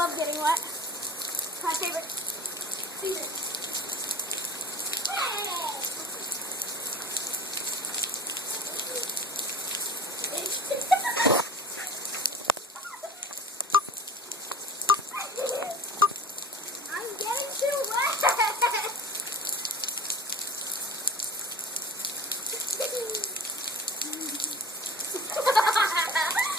love getting wet. It's my favorite season. Hey!